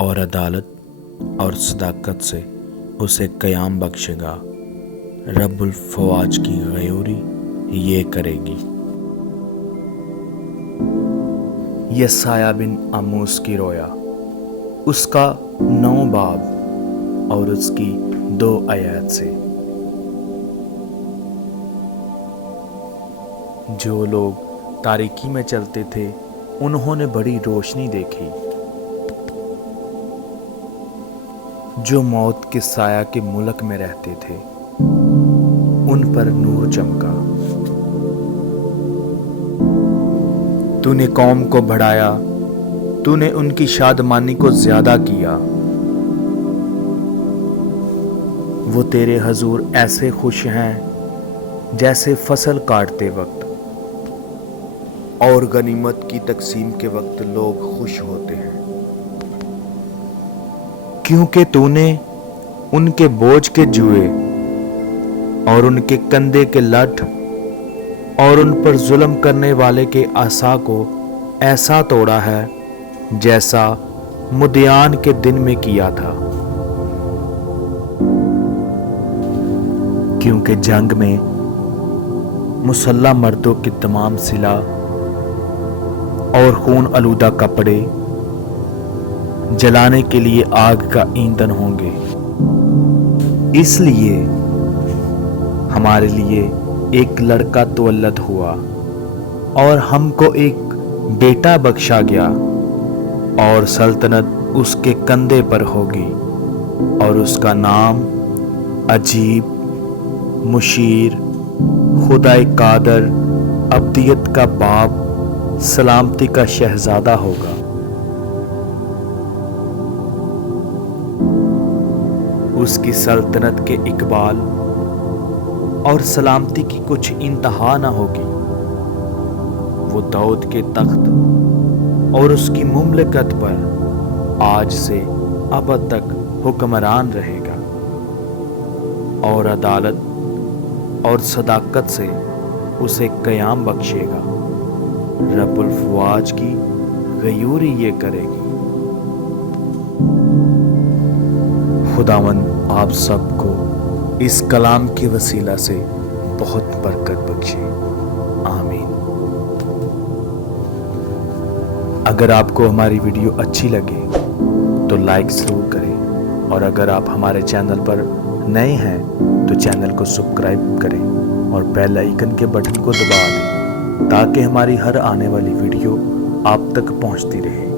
اور عدالت اور صداقت سے اسے قیام بخشے گا۔ رب الفواج کی غیوری یہ کرے گی۔ یسایہ بن آموس کی رویا، اس کا 9 باب اور اس کی 2 آیات سے۔ جو لوگ تاریکی میں چلتے تھے انہوں نے بڑی روشنی دیکھی، جو موت کے سایہ کے ملک میں رہتے تھے ان پر نور چمکا۔ تو نے قوم کو بڑھایا، تو نے ان کی شادمانی کو زیادہ کیا۔ وہ تیرے حضور ایسے خوش ہیں جیسے فصل کاٹتے وقت اور غنیمت کی تقسیم کے وقت لوگ خوش ہوتے ہیں، کیونکہ تو نے ان کے بوجھ کے جوئے اور ان کے کندھے کے لٹھ اور ان پر ظلم کرنے والے کے عصا کو ایسا توڑا ہے جیسا مدیان کے دن میں کیا تھا۔ کیونکہ جنگ میں مسلح مردوں کے تمام سلاح اور خون آلودہ کپڑے جلانے کے لیے آگ کا ایندھن ہوں گے۔ اس لیے ہمارے لیے ایک لڑکا تولد ہوا اور ہم کو ایک بیٹا بخشا گیا، اور سلطنت اس کے کندھے پر ہوگی، اور اس کا نام عجیب، مشیر، خدائے قادر، ابدیت کا باپ، سلامتی کا شہزادہ ہوگا۔ اس کی سلطنت کے اقبال اور سلامتی کی کچھ انتہا نہ ہوگی۔ وہ داؤد کے تخت اور اس کی مملکت پر آج سے ابد تک حکمران رہے گا، اور عدالت اور صداقت سے اسے قیام بخشے گا۔ رب الفواج کی غیوری یہ کرے گی۔ خداوند آپ سب کو اس کلام کے وسیلہ سے بہت برکت بخشے، آمین۔ اگر آپ کو ہماری ویڈیو اچھی لگے تو لائک ضرور کریں، اور اگر آپ ہمارے چینل پر نئے ہیں تو چینل کو سبسکرائب کریں اور بیل آئیکن کے بٹن کو دبا دیں تاکہ ہماری ہر آنے والی ویڈیو آپ تک پہنچتی رہے۔